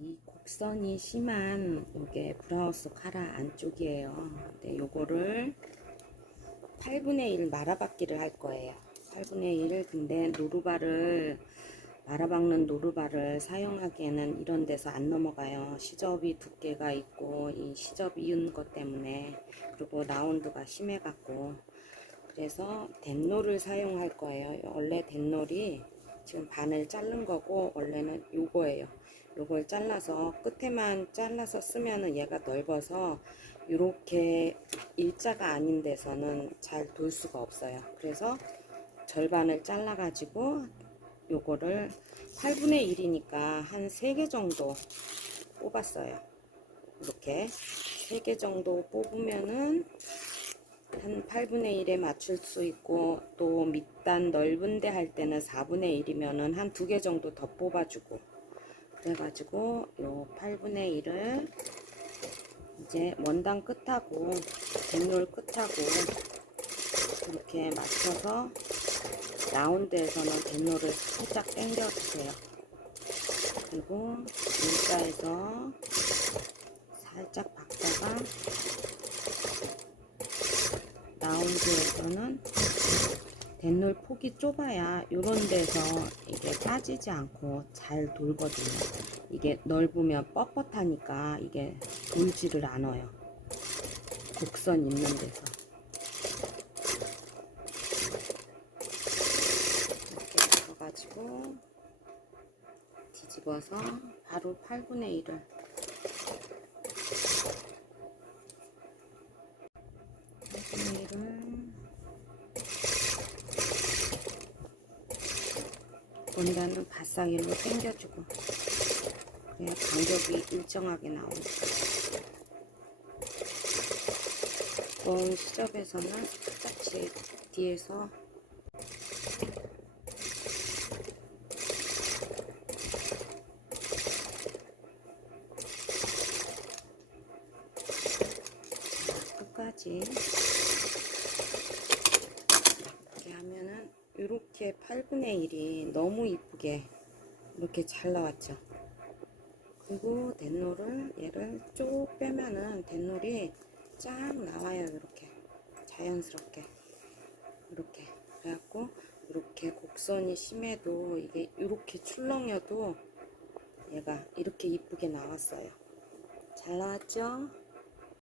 이 곡선이 심한 이게 브라우스 카라 안쪽이에요. 근데 요거를 8분의 1 말아박기를 할 거예요. 8분의 1 근데 노루발을 말아박는 노루발을 사용하기에는 이런 데서 안 넘어가요. 시접이 두께가 있고 이 시접 이은 것 때문에 그리고 라운드가 심해갖고 그래서 덴노를 사용할 거예요. 원래 덴놀이 지금 반을 자른 거고 원래는 요거예요. 요걸 잘라서 끝에만 잘라서 쓰면은 얘가 넓어서 이렇게 일자가 아닌 데서는 잘 돌 수가 없어요. 그래서 절반을 잘라 가지고 요거를 8분의 1이니까 한 3개 정도 뽑았어요. 이렇게 3개 정도 뽑으면은 한 8분의 1에 맞출 수 있고 또 밑단 넓은데 할 때는 4분의 1이면은 한 두 개 정도 더 뽑아주고 그래가지고 요 8분의 1을 이제 원단 끝하고 뒷롤 끝하고 이렇게 맞춰서 라운드에서는 뒷롤을 살짝 당겨 주세요. 그리고 일자에서 살짝 박다가 라운드에서는 덴롤 폭이 좁아야 이런 데서 이게 빠지지 않고 잘 돌거든요. 이게 넓으면 뻣뻣하니까 이게 돌지를 않아요. 곡선 있는 데서. 이렇게 들어가지고 뒤집어서 바로 8분의 1을 8분의 1을 원단은 바싹 일로 당겨주고 그래야 간격이 일정하게 나오니까 원 시접에서는 같이 뒤에서 자, 끝까지 이렇게 하면은 이렇게 8분의 1이 너무 이쁘게 이렇게 잘 나왔죠. 그리고 덴롤을 얘를 쭉 빼면은 덴롤이 쫙 나와요. 이렇게 자연스럽게 이렇게 그래갖고 이렇게 곡선이 심해도 이게 이렇게 출렁여도 얘가 이렇게 이쁘게 나왔어요. 잘 나왔죠?